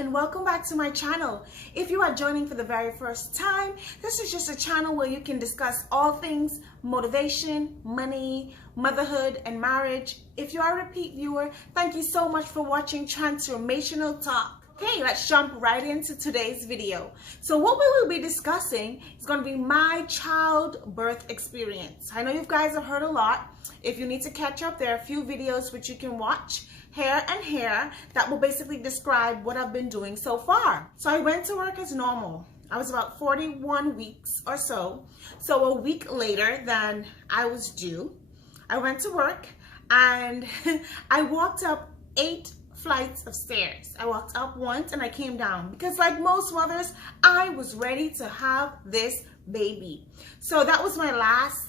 and welcome back to my channel. If you are joining for the very first time, this is just a channel where you can discuss all things motivation, money, motherhood, and marriage. If you are a repeat viewer, thank you so much for watching Transformational Talk. Okay, let's jump right into today's video. So what we will be discussing is going to be my childbirth experience. I know you guys have heard a lot. If you need to catch up, there are a few videos which you can watch here and here that will basically describe what I've been doing so far. So I went to work as normal. I was about 41 weeks or so. So a week later than I was due, I went to work and I walked up 8 flights of stairs. I walked up once and I came down because, like most mothers, I was ready to have this baby. So that was my last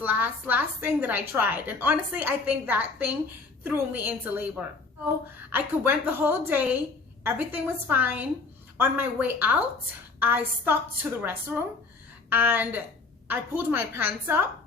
thing that I tried, and honestly I think that thing threw me into labor. So I went the whole day, everything was fine. On my way out, I stopped to the restroom and I pulled my pants up.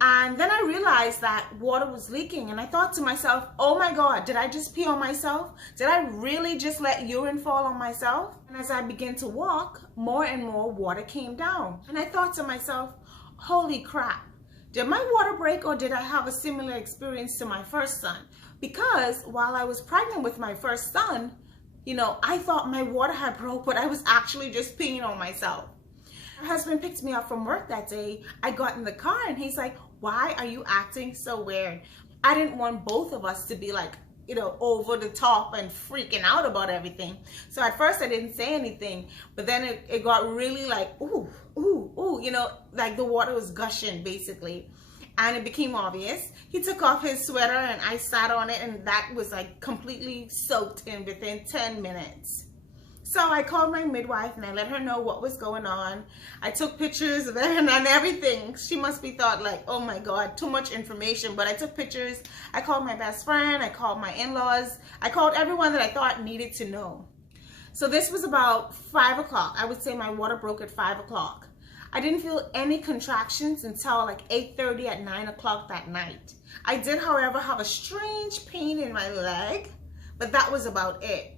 And then I realized that water was leaking, and I thought to myself, oh my God, did I just pee on myself? Did I really just let urine fall on myself? And as I began to walk, more and more water came down. And I thought to myself, holy crap, did my water break, or did I have a similar experience to my first son? Because while I was pregnant with my first son, I thought my water had broke, but I was actually just peeing on myself. My husband picked me up from work that day. I got in the car and he's like, why are you acting so weird? I didn't want both of us to be like, over the top and freaking out about everything. So at first I didn't say anything, but then it got really like, ooh, like the water was gushing basically. And it became obvious. He took off his sweater and I sat on it, and that was like completely soaked in within 10 minutes. So I called my midwife and I let her know what was going on. I took pictures of it and everything. She must be thought like, oh my God, too much information. But I took pictures. I called my best friend. I called my in-laws. I called everyone that I thought needed to know. So this was about 5 o'clock. I would say my water broke at 5 o'clock. I didn't feel any contractions until like 8:30 at 9 o'clock that night. I did, however, have a strange pain in my leg, but that was about it.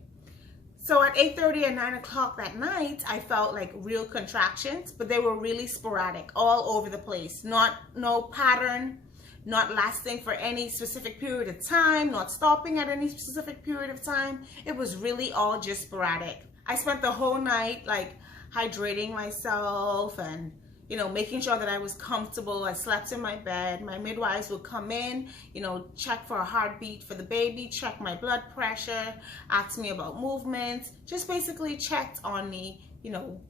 So at 8:30 and 9 o'clock that night, I felt like real contractions, but they were really sporadic, all over the place. No pattern, not lasting for any specific period of time, not stopping at any specific period of time. It was really all just sporadic. I spent the whole night like hydrating myself and making sure that I was comfortable. I slept in my bed. My midwives would come in, check for a heartbeat for the baby, check my blood pressure, ask me about movements, just basically checked on me,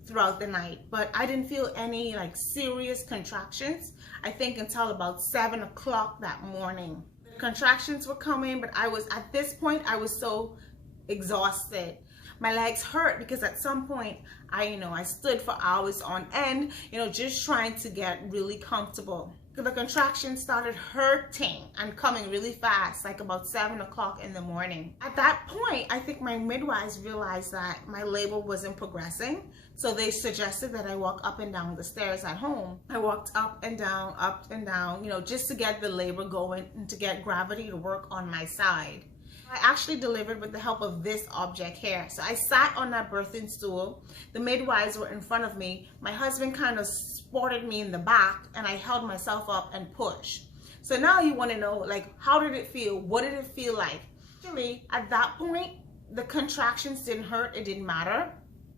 throughout the night. But I didn't feel any like serious contractions, I think, until about 7 o'clock that morning. The contractions were coming, but at this point, I was so exhausted. My legs hurt because at some point I stood for hours on end, just trying to get really comfortable. The contractions started hurting and coming really fast, like about 7 o'clock in the morning. At that point, I think my midwives realized that my labor wasn't progressing. So they suggested that I walk up and down the stairs at home. I walked up and down, just to get the labor going and to get gravity to work on my side. I actually delivered with the help of this object here. So I sat on that birthing stool. The midwives were in front of me. My husband kind of supported me in the back, and I held myself up and pushed. So now you want to know, like, how did it feel? What did it feel like? Actually, at that point, the contractions didn't hurt. It didn't matter.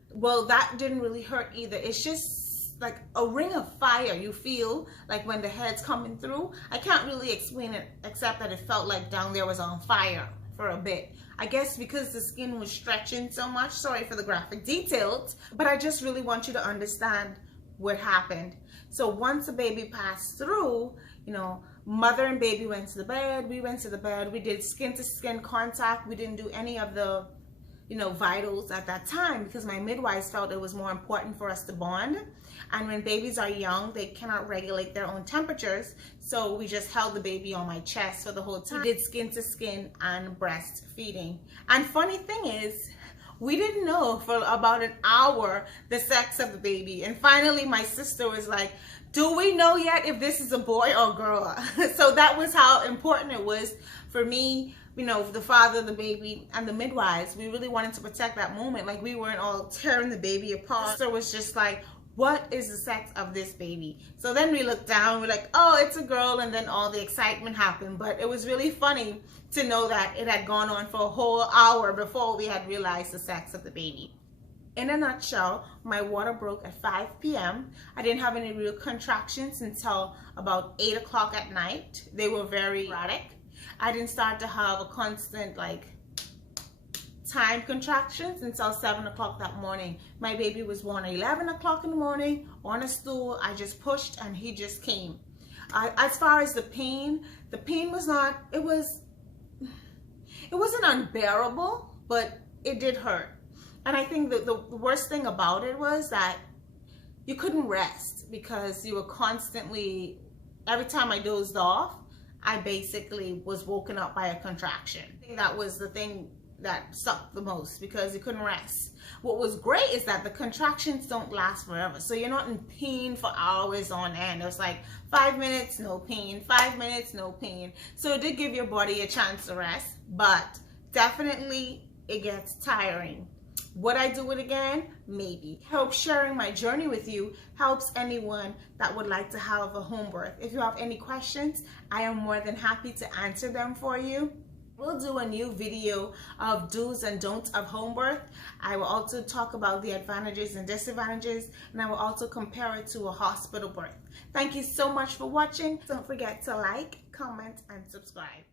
Well, that didn't really hurt either. It's just like a ring of fire you feel like when the head's coming through. I can't really explain it except that it felt like down there was on fire for a bit. I guess because the skin was stretching so much. Sorry for the graphic details, but I just really want you to understand what happened. So once the baby passed through, mother and baby went to the bed. We went to the bed. We did skin to skin contact. We didn't do any of the vitals at that time because my midwives felt it was more important for us to bond. And when babies are young, they cannot regulate their own temperatures. So we just held the baby on my chest for the whole time. We did skin to skin and breastfeeding. And funny thing is, we didn't know for about an hour the sex of the baby. And finally, my sister was like, do we know yet if this is a boy or girl? So that was how important it was for me you know, the father, the baby, and the midwives, we really wanted to protect that moment. Like, we weren't all tearing the baby apart. So it was just like, what is the sex of this baby? So then we looked down, we're like, oh, it's a girl, and then all the excitement happened. But it was really funny to know that it had gone on for a whole hour before we had realized the sex of the baby. In a nutshell, my water broke at 5 p.m. I didn't have any real contractions until about 8 o'clock at night. They were very erratic. I didn't start to have a constant, like, time contractions until 7 o'clock that morning. My baby was born at 11 o'clock in the morning on a stool. I just pushed and he just came. As far as the pain was not, it wasn't unbearable, but it did hurt. And I think that the worst thing about it was that you couldn't rest because you were constantly, every time I dozed off, I basically was woken up by a contraction. I think that was the thing that sucked the most, because you couldn't rest. What was great is that the contractions don't last forever. So you're not in pain for hours on end. It was like 5 minutes, no pain, 5 minutes, no pain. So it did give your body a chance to rest, but definitely it gets tiring. Would I do it again? Maybe. I hope sharing my journey with you helps anyone that would like to have a home birth. If you have any questions, I am more than happy to answer them for you. We'll do a new video of do's and don'ts of home birth. I will also talk about the advantages and disadvantages, and I will also compare it to a hospital birth. Thank you so much for watching. Don't forget to like, comment, and subscribe.